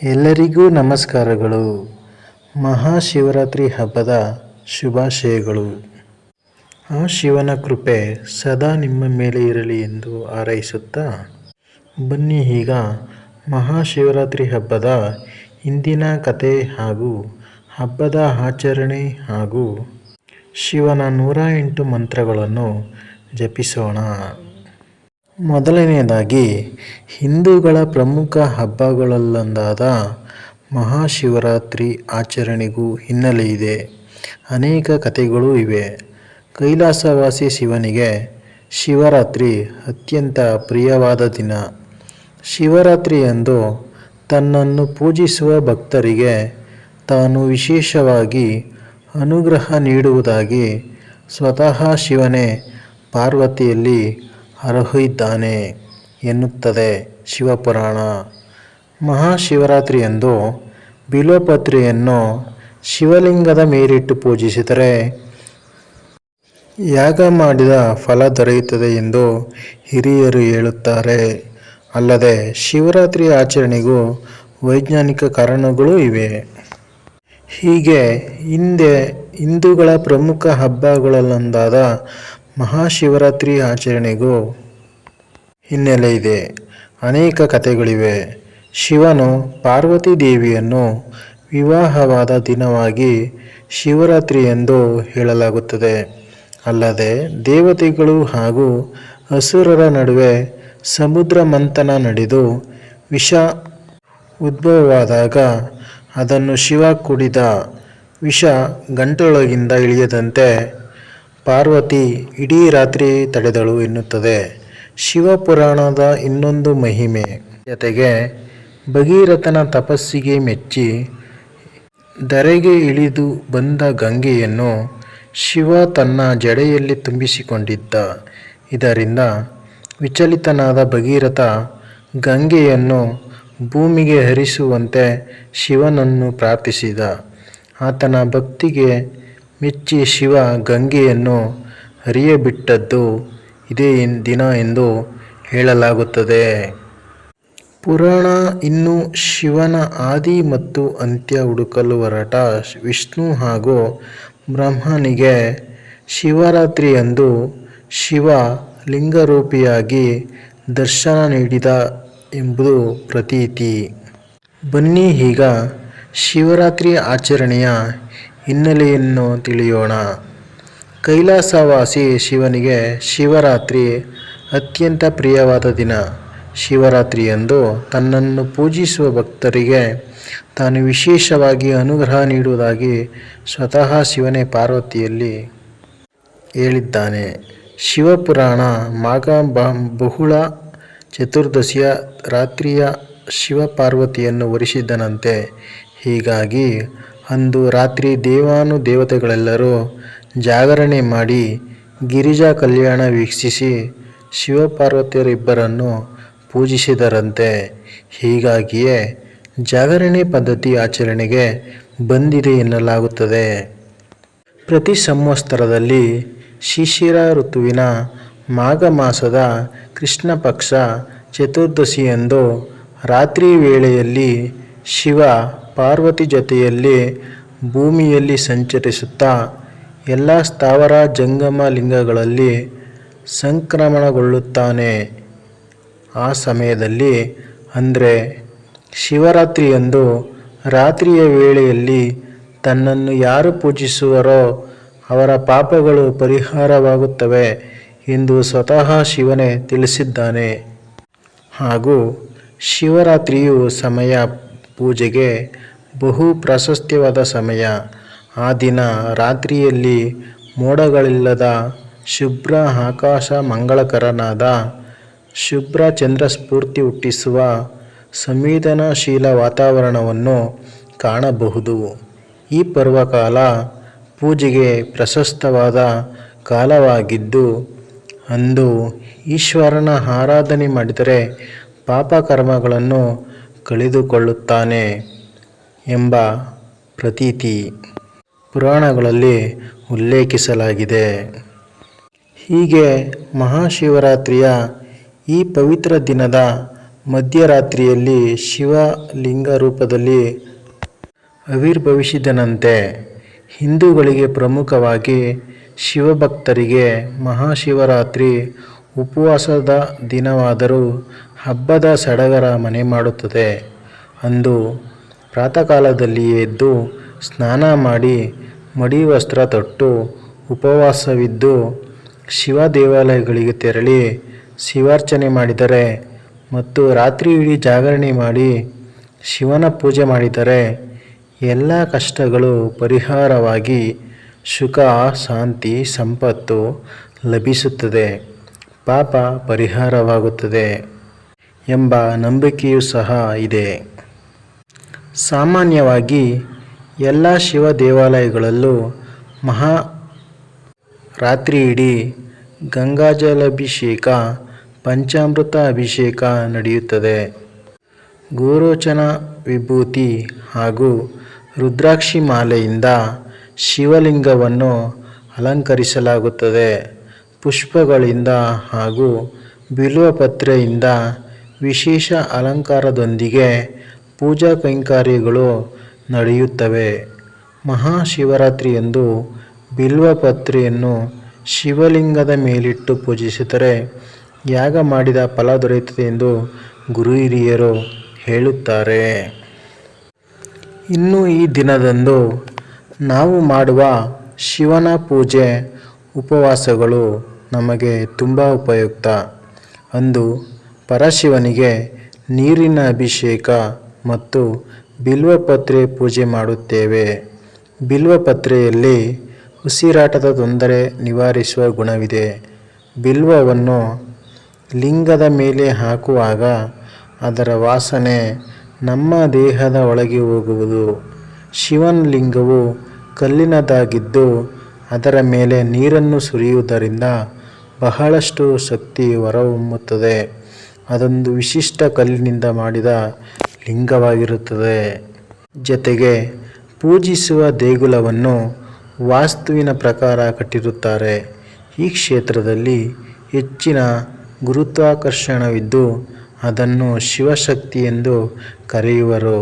ಎಲ್ಲರಿಗೂ ನಮಸ್ಕಾರಗಳು. ಮಹಾಶಿವರಾತ್ರಿ ಹಬ್ಬದ ಶುಭಾಶಯಗಳು. ಆ ಶಿವನ ಕೃಪೆ ಸದಾ ನಿಮ್ಮ ಮೇಲೆ ಇರಲಿ ಎಂದು ಹಾರೈಸುತ್ತಾ ಬನ್ನಿ ಈಗ ಮಹಾಶಿವರಾತ್ರಿ ಹಬ್ಬದ ಇಂದಿನ ಕಥೆ ಹಾಗೂ ಹಬ್ಬದ ಆಚರಣೆ ಹಾಗೂ ಶಿವನ 108 ಮಂತ್ರಗಳನ್ನು ಜಪಿಸೋಣ. ಮೊದಲನೆಯದಾಗಿ ಹಿಂದೂಗಳ ಪ್ರಮುಖ ಹಬ್ಬಗಳಲ್ಲೊಂದಾದ ಮಹಾಶಿವರಾತ್ರಿ ಆಚರಣೆಗೂ ಹಿನ್ನೆಲೆ ಇದೆ. ಅನೇಕ ಕಥೆಗಳೂ ಇವೆ. ಕೈಲಾಸವಾಸಿ ಶಿವನಿಗೆ ಶಿವರಾತ್ರಿ ಅತ್ಯಂತ ಪ್ರಿಯವಾದ ದಿನ. ಶಿವರಾತ್ರಿಯಂದು ತನ್ನನ್ನು ಪೂಜಿಸುವ ಭಕ್ತರಿಗೆ ತಾನು ವಿಶೇಷವಾಗಿ ಅನುಗ್ರಹ ನೀಡುವುದಾಗಿ ಸ್ವತಃ ಶಿವನೇ ಪಾರ್ವತಿಯಲ್ಲಿ ಹರಹಿದ್ದಾನೆ ಎನ್ನುತ್ತದೆ ಶಿವಪುರಾಣ. ಮಹಾಶಿವರಾತ್ರಿಯಂದು ಬಿಲ್ವಪತ್ರೆಯನ್ನು ಶಿವಲಿಂಗದ ಮೇಲಿಟ್ಟು ಪೂಜಿಸಿದರೆ ಯಾಗ ಮಾಡಿದ ಫಲ ದೊರೆಯುತ್ತದೆ ಎಂದು ಹಿರಿಯರು ಹೇಳುತ್ತಾರೆ. ಅಲ್ಲದೆ ಶಿವರಾತ್ರಿ ಆಚರಣೆಗೂ ವೈಜ್ಞಾನಿಕ ಕಾರಣಗಳೂ ಇವೆ. ಹೀಗೆ ಹಿಂದೂಗಳ ಪ್ರಮುಖ ಹಬ್ಬಗಳಲ್ಲೊಂದಾದ ಮಹಾಶಿವರಾತ್ರಿ ಆಚರಣೆಗೂ ಹಿನ್ನೆಲೆ ಇದೆ. ಅನೇಕ ಕಥೆಗಳಿವೆ. ಶಿವನು ಪಾರ್ವತಿ ದೇವಿಯನ್ನು ವಿವಾಹವಾದ ದಿನವಾಗಿ ಶಿವರಾತ್ರಿ ಎಂದು ಹೇಳಲಾಗುತ್ತದೆ. ಅಲ್ಲದೆ ದೇವತೆಗಳು ಹಾಗೂ ಅಸುರರ ನಡುವೆ ಸಮುದ್ರ ಮಂಥನ ನಡೆದು ವಿಷ ಉದ್ಭವವಾದಾಗ ಅದನ್ನು ಶಿವ ಕುಡಿದ ವಿಷ ಗಂಟಲೊಳಗಿಂದ ಇಳಿಯದಂತೆ ಪಾರ್ವತಿ ಇಡೀ ರಾತ್ರಿ ತಡೆದಳು ಎನ್ನುತ್ತದೆ ಶಿವಪುರಾಣದ ಇನ್ನೊಂದು ಮಹಿಮೆ. ಜತೆಗೆ ಭಗೀರಥನ ತಪಸ್ಸಿಗೆ ಮೆಚ್ಚಿ ಧರೆಗೆ ಇಳಿದು ಬಂದ ಗಂಗೆಯನ್ನು ಶಿವ ತನ್ನ ಜಡೆಯಲ್ಲಿ ತುಂಬಿಸಿಕೊಂಡಿದ್ದ. ಇದರಿಂದ ವಿಚಲಿತನಾದ ಭಗೀರಥ ಗಂಗೆಯನ್ನು ಭೂಮಿಗೆ ಹರಿಸುವಂತೆ ಶಿವನನ್ನು ಪ್ರಾರ್ಥಿಸಿದ. ಆತನ ಭಕ್ತಿಗೆ ಮೆಚ್ಚಿ ಶಿವ ಗಂಗೆಯನ್ನು ಹರಿಯಬಿಟ್ಟದ್ದು ಇದೇ ದಿನ ಎಂದು ಹೇಳಲಾಗುತ್ತದೆ. ಪುರಾಣ ಇನ್ನು ಶಿವನ ಆದಿ ಮತ್ತು ಅಂತ್ಯ ಹುಡುಕಲು ಹೊರಟ ವಿಷ್ಣು ಹಾಗೂ ಬ್ರಹ್ಮನಿಗೆ ಶಿವರಾತ್ರಿಯಂದು ಶಿವ ಲಿಂಗರೂಪಿಯಾಗಿ ದರ್ಶನ ನೀಡಿದ ಎಂಬುದು ಪ್ರತೀತಿ. ಬನ್ನಿ ಈಗ ಶಿವರಾತ್ರಿ ಆಚರಣೆಯ ಹಿನ್ನೆಲೆಯನ್ನು ತಿಳಿಯೋಣ. ಕೈಲಾಸವಾಸಿ ಶಿವನಿಗೆ ಶಿವರಾತ್ರಿ ಅತ್ಯಂತ ಪ್ರಿಯವಾದ ದಿನ. ಶಿವರಾತ್ರಿಯಂದು ತನ್ನನ್ನು ಪೂಜಿಸುವ ಭಕ್ತರಿಗೆ ತಾನು ವಿಶೇಷವಾಗಿ ಅನುಗ್ರಹ ನೀಡುವುದಾಗಿ ಸ್ವತಃ ಶಿವನೇ ಪಾರ್ವತಿಯಲ್ಲಿ ಹೇಳಿದ್ದಾನೆ. ಶಿವಪುರಾಣ ಮಾಘ ಬಹುಳ ಚತುರ್ದಶಿಯ ರಾತ್ರಿಯ ಶಿವ ಪಾರ್ವತಿಯನ್ನು ವರಿಸಿದ್ದನಂತೆ. ಹೀಗಾಗಿ ಅಂದು ರಾತ್ರಿ ದೇವಾನುದೇವತೆಗಳೆಲ್ಲರೂ ಜಾಗರಣೆ ಮಾಡಿ ಗಿರಿಜಾ ಕಲ್ಯಾಣ ವೀಕ್ಷಿಸಿ ಶಿವಪಾರ್ವತಿಯರಿಬ್ಬರನ್ನು ಪೂಜಿಸಿದರಂತೆ. ಹೀಗಾಗಿಯೇ ಜಾಗರಣೆ ಪದ್ಧತಿ ಆಚರಣೆಗೆ ಬಂದಿದೆ ಎನ್ನಲಾಗುತ್ತದೆ. ಪ್ರತಿ ಸಂವತ್ಸರದಲ್ಲಿ ಶಿಶಿರ ಋತುವಿನ ಮಾಘ ಮಾಸದ ಕೃಷ್ಣ ಪಕ್ಷ ಚತುರ್ದಶಿಯಂದು ರಾತ್ರಿ ವೇಳೆಯಲ್ಲಿ ಶಿವ ಪಾರ್ವತಿ ಜೊತೆಯಲ್ಲಿ ಭೂಮಿಯಲ್ಲಿ ಸಂಚರಿಸುತ್ತಾ ಎಲ್ಲ ಸ್ಥಾವರ ಜಂಗಮ ಲಿಂಗಗಳಲ್ಲಿ ಸಂಕ್ರಮಣಗೊಳ್ಳುತ್ತಾನೆ. ಆ ಸಮಯದಲ್ಲಿ ಅಂದರೆ ಶಿವರಾತ್ರಿಯಂದು ರಾತ್ರಿಯ ವೇಳೆಯಲ್ಲಿ ತನ್ನನ್ನು ಯಾರು ಪೂಜಿಸುವರೋ ಅವರ ಪಾಪಗಳು ಪರಿಹಾರವಾಗುತ್ತವೆ ಎಂದು ಸ್ವತಃ ಶಿವನೇ ತಿಳಿಸಿದ್ದಾನೆ. ಹಾಗೂ ಶಿವರಾತ್ರಿಯು ಸಮಯ ಪೂಜೆಗೆ ಬಹು ಪ್ರಾಶಸ್ತ್ಯವಾದ ಸಮಯ. ಆ ದಿನ ರಾತ್ರಿಯಲ್ಲಿ ಮೋಡಗಳಿಲ್ಲದ ಶುಭ್ರ ಆಕಾಶ, ಮಂಗಳಕರನಾದ ಶುಭ್ರ ಚಂದ್ರ ಸ್ಫೂರ್ತಿ ಹುಟ್ಟಿಸುವ ಸಂವೇದನಾಶೀಲ ವಾತಾವರಣವನ್ನು ಕಾಣಬಹುದು. ಈ ಪರ್ವಕಾಲ ಪೂಜೆಗೆ ಪ್ರಶಸ್ತವಾದ ಕಾಲವಾಗಿದ್ದು ಅಂದು ಈಶ್ವರನ ಆರಾಧನೆ ಮಾಡಿದರೆ ಪಾಪಕರ್ಮಗಳನ್ನು ಕಳೆದುಕೊಳ್ಳುತ್ತಾನೆ ಎಂಬ ಪ್ರತೀತಿ ಪುರಾಣಗಳಲ್ಲಿ ಉಲ್ಲೇಖಿಸಲಾಗಿದೆ. ಹೀಗೆ ಮಹಾಶಿವರಾತ್ರಿಯ ಈ ಪವಿತ್ರ ದಿನದ ಮಧ್ಯರಾತ್ರಿಯಲ್ಲಿ ಶಿವಲಿಂಗ ರೂಪದಲ್ಲಿ ಆವಿರ್ಭವಿಸಿದನಂತೆ. ಹಿಂದೂಗಳಿಗೆ ಪ್ರಮುಖವಾಗಿ ಶಿವಭಕ್ತರಿಗೆ ಮಹಾಶಿವರಾತ್ರಿ ಉಪವಾಸದ ದಿನವಾದರೂ ಹಬ್ಬದ ಸಡಗರ ಮನೆ ಮಾಡುತ್ತದೆ. ಅಂದು ಪ್ರಾತಃಕಾಲದಲ್ಲಿಯೇ ಎದ್ದು ಸ್ನಾನ ಮಾಡಿ ಮಡಿ ವಸ್ತ್ರ ತೊಟ್ಟು ಉಪವಾಸವಿದ್ದು ಶಿವ ದೇವಾಲಯಗಳಿಗೆ ತೆರಳಿ ಶಿವಾರ್ಚನೆ ಮಾಡಿದರೆ ಮತ್ತು ರಾತ್ರಿ ಇಡೀ ಜಾಗರಣೆ ಮಾಡಿ ಶಿವನ ಪೂಜೆ ಮಾಡಿದರೆ ಎಲ್ಲ ಕಷ್ಟಗಳು ಪರಿಹಾರವಾಗಿ ಸುಖ ಶಾಂತಿ ಸಂಪತ್ತು ಲಭಿಸುತ್ತದೆ, ಪಾಪ ಪರಿಹಾರವಾಗುತ್ತದೆ ಎಂಬ ನಂಬಿಕೆಯೂ ಸಹ ಇದೆ. ಸಾಮಾನ್ಯವಾಗಿ ಎಲ್ಲ ಶಿವ ದೇವಾಲಯಗಳಲ್ಲೂ ರಾತ್ರಿಯಿಡೀ ಗಂಗಾಜಲಾಭಿಷೇಕ, ಪಂಚಾಮೃತ ಅಭಿಷೇಕ ನಡೆಯುತ್ತದೆ. ಗೋರೋಚನ ವಿಭೂತಿ ಹಾಗೂ ರುದ್ರಾಕ್ಷಿ ಮಾಲೆಯಿಂದ ಶಿವಲಿಂಗವನ್ನು ಅಲಂಕರಿಸಲಾಗುತ್ತದೆ. ಪುಷ್ಪಗಳಿಂದ ಹಾಗೂ ಬಿಲ್ವಪತ್ರೆಯಿಂದ ವಿಶೇಷ ಅಲಂಕಾರದೊಂದಿಗೆ ಪೂಜಾ ಕೈಂಕರ್ಯಗಳು ನಡೆಯುತ್ತವೆ. ಮಹಾಶಿವರಾತ್ರಿಯಂದು ಬಿಲ್ವಪತ್ರೆಯನ್ನು ಶಿವಲಿಂಗದ ಮೇಲಿಟ್ಟು ಪೂಜಿಸಿದರೆ ಯಾಗ ಮಾಡಿದ ಫಲ ದೊರೆಯುತ್ತದೆ ಎಂದು ಗುರು ಹಿರಿಯರು ಹೇಳುತ್ತಾರೆ. ಇನ್ನು ಈ ದಿನದಂದು ನಾವು ಮಾಡುವ ಶಿವನ ಪೂಜೆ ಉಪವಾಸಗಳು ನಮಗೆ ತುಂಬ ಉಪಯುಕ್ತ. ಅಂದು ಪರಶಿವನಿಗೆ ನೀರಿನ ಅಭಿಷೇಕ ಮತ್ತು ಬಿಲ್ವಪತ್ರೆ ಪೂಜೆ ಮಾಡುತ್ತೇವೆ. ಬಿಲ್ವಪತ್ರೆಯಲ್ಲಿ ಉಸಿರಾಟದ ತೊಂದರೆ ನಿವಾರಿಸುವ ಗುಣವಿದೆ. ಬಿಲ್ವವನ್ನು ಲಿಂಗದ ಮೇಲೆ ಹಾಕುವಾಗ ಅದರ ವಾಸನೆ ನಮ್ಮ ದೇಹದ ಒಳಗೆ ಹೋಗುವುದು. ಶಿವನ ಲಿಂಗವು ಕಲ್ಲಿನದಾಗಿದ್ದು ಅದರ ಮೇಲೆ ನೀರನ್ನು ಸುರಿಯುವುದರಿಂದ ಬಹಳಷ್ಟು ಶಕ್ತಿ ಹೊರಹೊಮ್ಮುತ್ತದೆ. ಅದೊಂದು ವಿಶಿಷ್ಟ ಕಲ್ಲಿನಿಂದ ಮಾಡಿದ ಲಿಂಗವಾಗಿರುತ್ತದೆ. ಜೊತೆಗೆ ಪೂಜಿಸುವ ದೇಗುಲವನ್ನು ವಾಸ್ತುವಿನ ಪ್ರಕಾರ ಕಟ್ಟಿರುತ್ತಾರೆ. ಈ ಕ್ಷೇತ್ರದಲ್ಲಿ ಹೆಚ್ಚಿನ ಗುರುತ್ವಾಕರ್ಷಣವಿದ್ದು ಅದನ್ನು ಶಿವಶಕ್ತಿ ಎಂದು ಕರೆಯುವರು.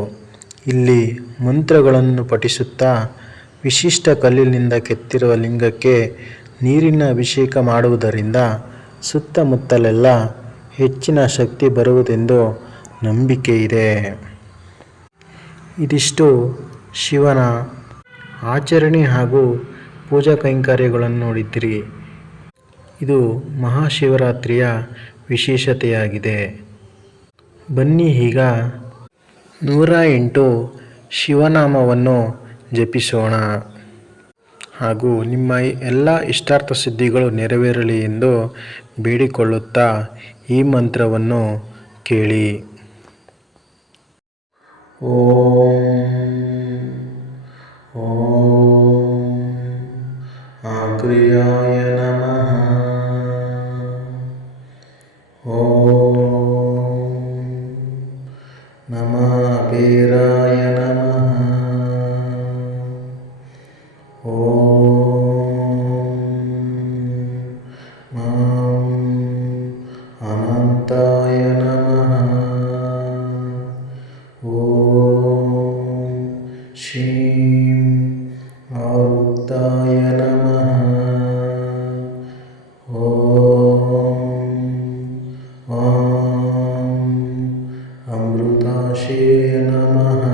ಇಲ್ಲಿ ಮಂತ್ರಗಳನ್ನು ಪಠಿಸುತ್ತಾ ವಿಶಿಷ್ಟ ಕಲ್ಲಿನಿಂದ ಕೆತ್ತಿರುವ ಲಿಂಗಕ್ಕೆ ನೀರಿನ ಅಭಿಷೇಕ ಮಾಡುವುದರಿಂದ ಸುತ್ತಮುತ್ತಲೆಲ್ಲ ಹೆಚ್ಚಿನ ಶಕ್ತಿ ಬರುವುದೆಂದು ನಂಬಿಕೆ ಇದೆ. ಇದಿಷ್ಟು ಶಿವನ ಆಚರಣೆ ಹಾಗೂ ಪೂಜಾ ಕೈಂಕರ್ಯಗಳನ್ನು ನೋಡಿದ್ದೀರಿ. ಇದು ಮಹಾಶಿವರಾತ್ರಿಯ ವಿಶೇಷತೆಯಾಗಿದೆ. ಬನ್ನಿ ಈಗ 108 ಶಿವನಾಮವನ್ನು ಜಪಿಸೋಣ ಹಾಗೂ ನಿಮ್ಮ ಎಲ್ಲ ಇಷ್ಟಾರ್ಥ ಸಿದ್ಧಿಗಳು ನೆರವೇರಲಿ ಎಂದು ಬೇಡಿಕೊಳ್ಳುತ್ತಾ ಈ ಮಂತ್ರವನ್ನು ಕೇಳಿ. ಓಂ ಓಂ ಅಗ್ರ್ಯಾಯ ನಮಃ. ಓಂ ನಮಃ ಅಪೇರಾಯ ನಮಃ. ಓಂ ಮಾಂ ಅನಂತಾಯ ನಮಃ. ಓಂ ಶ್ರೀಂ ಆರುಕ್ತಾಯ ನಮಃ. ಓಂ ವಾಂ ಅಮೃತಾಶಯ ನಮಃ.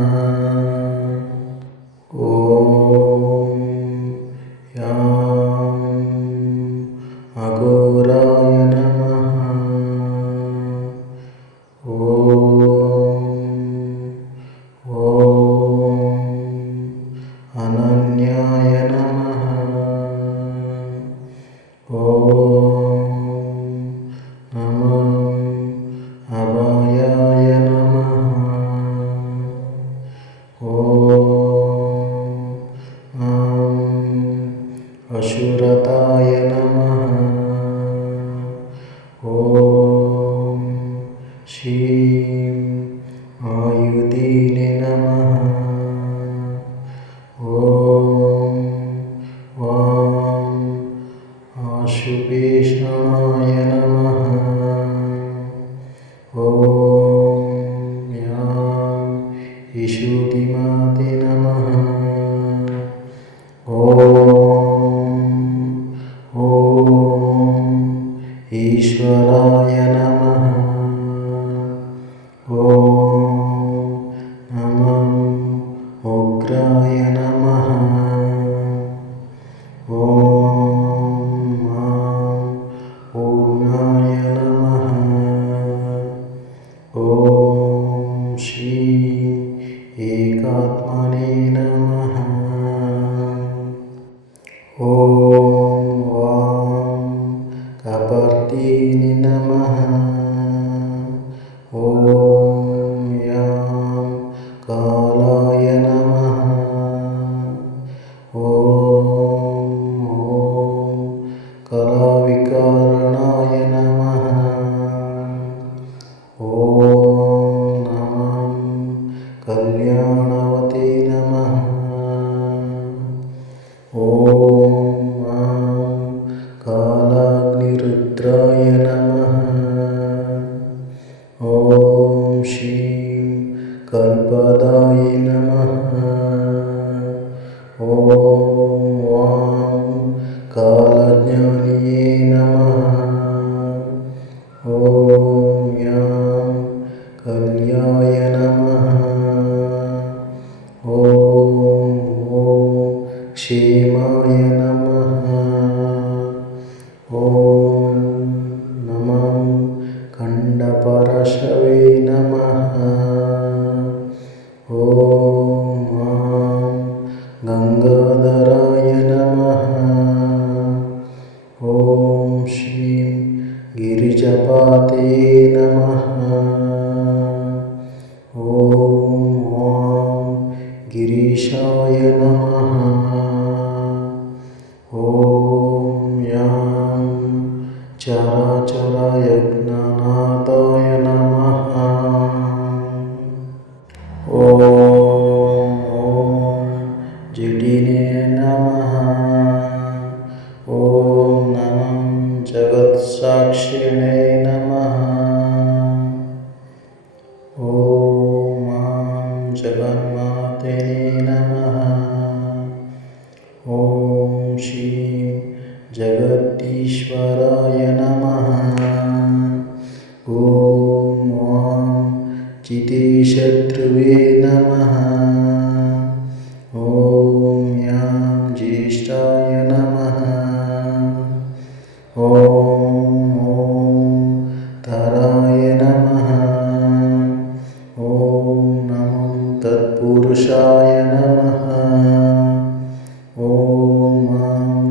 ईशुतिमाते नमः। ॐ ईश्वराय नमः। ॐ नमः उग्राय नमः। ॐ पूर्णाय नमः। ॐ श्री एकात्मने नमः। ॐ वां कपर्दिने नमः। ॐ यां कालाय नमः। ॐ कलाविकारणाय नमः। ॐ नमः कल्याणवते नमः। ॐ कालाग्निरुद्राय नमः। ॐ श्रीं कल्पदाय नमः। ॐ वां कालज्ञानिये नमः। ॐ यां कल्याय नमः। ॐ क्षेमाय नमः। ॐ नमः खण्डपरशवे नमः। ॐ गङ्गाधराय नमः। ॐ श्रीं गिरिजपाते नमः। ॐ गिरीशाय नमः। ॐ यां चराचरयज्ञनाथाय नमः। ॐ जटिने नमः। ॐ नमः जगत्साक्षिणे नमः। ॐ जगन्माते नमः। ॐ श्रीं जगदीश्वराय नमः। ॐ चितिशत्रुवे नमः। ॐ यां ज्येष्ठाय नमः। ॐ तराय नमः। ॐ नमः तत्पुरुषाय नमः। ॐ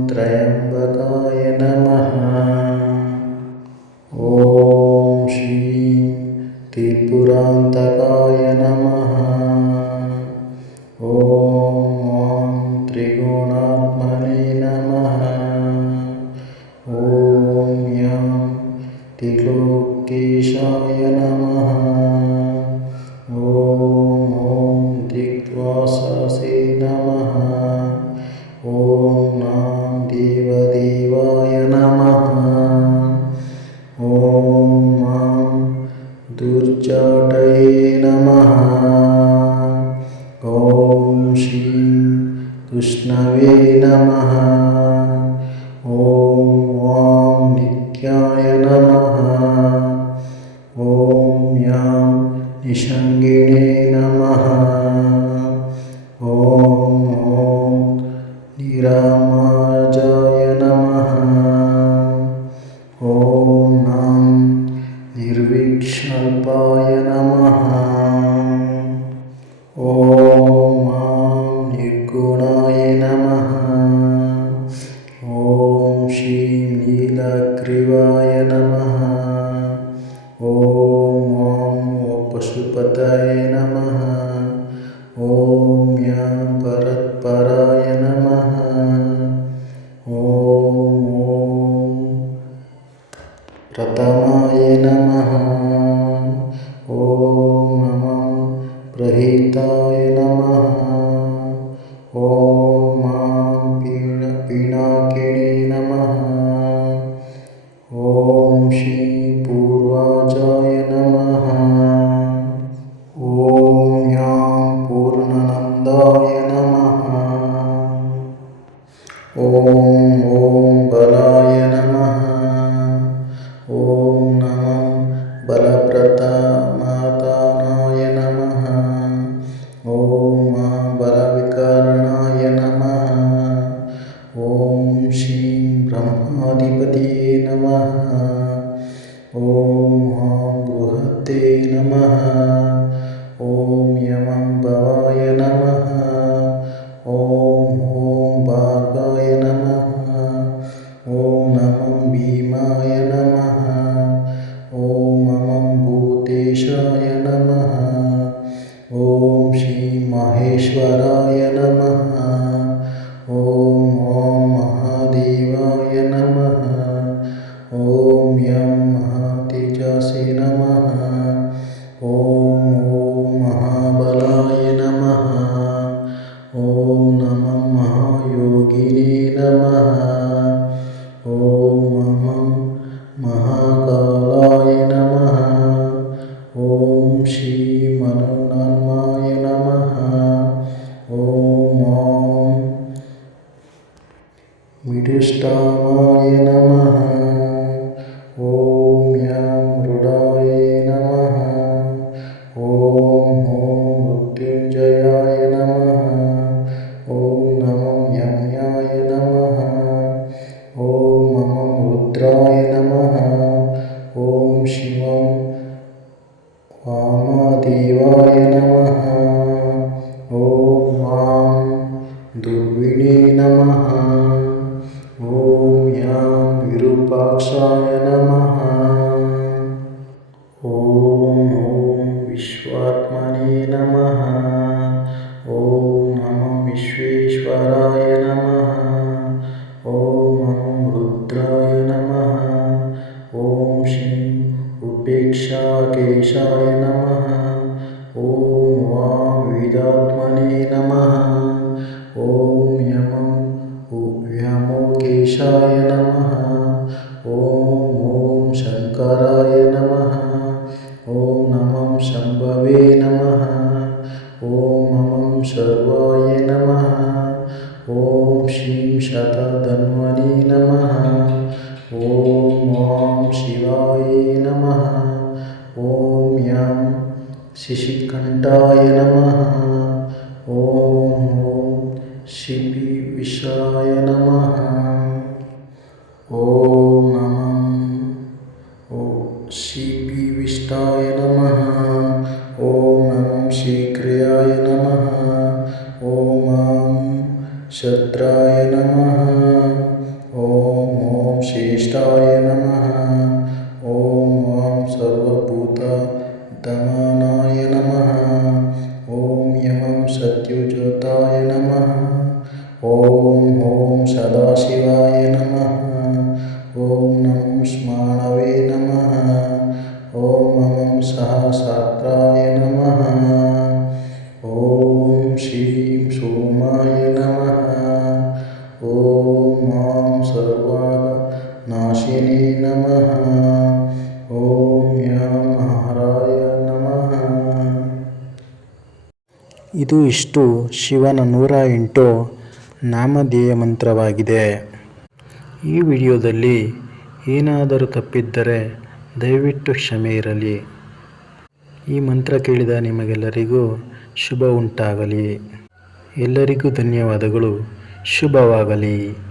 त्र्यम्बकाय नमः। ॐ श्रीं त्रिपुरान्तकाय नमः। ॐ त्रिगुणात्मने नमः। ॐ यां त्रिलोकेशाय नमः। ॐ दिग्वाससे नमः। ॐ देवदेवाय नमः। ॐ दुर्जटये नमः। ॐ श्रीं कृष्णवे नमः। ॐ नित्याय नमः। ॐ यां निषङ्गिणे नमः। ॐ निरामाजाय नमः। ॐ निर्विकल्पाय नमः। ॐ निर्गुणाय नमः। ॐ श्रीं नीलग्रीवाय नमः। ॐ पशुपतये नमः। ॐ यां परत्पराय नमः। ॐ प्रथमाय नमः। ॐ नमः प्रहिताय नमः। ॐ पिनाकिने नमः। ॐ श्री पूर्वाजाय नमः। ॐ यां ಶ್ರೀ ಮಹೇಶ್ವರಾಯ ನಮಃ. ಓಂ ಮಹಾದೇವಾಯ ನಮಃ. ಓಂ ಯಂ ಮಹಾತೇಜಸೇ ನಮಃ. ಓಂ ಮಹಾಬಲಾಯ ನಮಃ. ಓಂ ನಮಃ ಮಹಾಯೋಗಿನೇ ನಮಃ. ಓಂ ನಮಃ ಮಹಾಕಾಲಾಯ ನಮಃ. ಓಂ ಶ್ರೀ ಮನೋನ್ಮನಾಯ ನಮಃ. ಓಂ ಮಿಡಿಷ್ಟಾಮಾಯ ನಮಃ. ಓಂ ಯಂ ಮೃಡಾಯ ನಮಃ. ಓಂ ಮೃತ್ಯುಂಜಯಾಯ ನಮಃ. ಓಂ ನಮಃ ಯಮ್ಯಾಯ ನಮಃ. ಓಂ ನಮಃ ರುದ್ರಾಯ ನಮಃ. ಓಂ ಶಿವಂ ವಾಮದೇವಾಯ ನಮಃ. ಓಂ ವಾಂ ದುರ್ವಿಣೇ ನಮಃ. ಓಂ ಯಂ ವಿರೂಪಾಕ್ಷಾಯ ನಮಃ. ಓಂ ವಿಶ್ವಾತ್ಮನೇ ನಮಃ. ಓಂ ನಮಃ ವಿಶ್ವೇಶ್ವರಾಯ ನಮಃ. ಓಂ ನಮಃ ರುದ್ರಾಯ ನಮಃ. ಓಂ ಶ್ರೀ ಉಪೇಕ್ಷಾಕೇಶಾಯ ನಮಃ. ಓಂ ವಾಂ ವೇದಾತ್ಮನೇ ನಮಃ. ಓಂ ಯಮಂ ವ್ಯೋಮಕೇಶಾಯ ನಮಃ. ಓಂ ಶಂಕರಾಯ ನಮಃ. ಓಂ ನಮಃ ಶಂಭವೇ ನಮಃ. ಓಂ ನಮಃ ಶರ್ವಾಯ ನಮಃ. ಓಂ ಶ್ರೀ ಶತಧನ್ವನೇ ನಮಃ. ಓಂ ವಾಂ ಶಿವಾಯ ನಮಃ. ಓಂ ಯಂ ಶಿಶಿಕಂಠಾಯ ನಮಃ. ಓಂ ಶಿಪಿ ವಿಷಾಯ ನಮಃ. ಓಂ ನಮಃ ಶಿಪಿ ವಿಷ್ಟಾಯ ನಮಃ. ಓಂ ನಮಃ ಶೀಘ್ರಾಯ ನಮಃ. ಓಂ ಶದ್ರಾಯ ನಮಃ. ಓಂ ಶ್ರೇಷ್ಠಾಯ ನಮಃ. ಓಂ ಸರ್ವಭೂತ ದಮನಾಯ ನಮಃ. ಓಂ ಯಮಂ ಸತ್ಯುಜಾತಾಯ ನಮಃ. ಓಂ ಸದಾಶಿವಾಯ ನಮಃ. ಓಂ ನಮಃ ಸ್ಮರಣವೇ ನಮಃ. ಓಂ ನಮಃ ಸಹಸ್ರಾಯ ನಮಃ. ಓಂ ಶ್ರೀ ಸೋಮಾಯ ನಮಃ. ಓಂ ಸರ್ವನಾಶಿನೇ ನಮಃ. ಓಂ ಯಂ ಹರಾಯ ನಮಃ. ಇಷ್ಟು ಶಿವನ 108 ನಾಮಧೇಯ ಮಂತ್ರವಾಗಿದೆ. ಈ ವಿಡಿಯೋದಲ್ಲಿ ಏನಾದರೂ ತಪ್ಪಿದ್ದರೆ ದಯವಿಟ್ಟು ಕ್ಷಮೆ ಇರಲಿ. ಈ ಮಂತ್ರ ಕೇಳಿದ ನಿಮಗೆಲ್ಲರಿಗೂ ಶುಭ ಉಂಟಾಗಲಿ. ಎಲ್ಲರಿಗೂ ಧನ್ಯವಾದಗಳು. ಶುಭವಾಗಲಿ.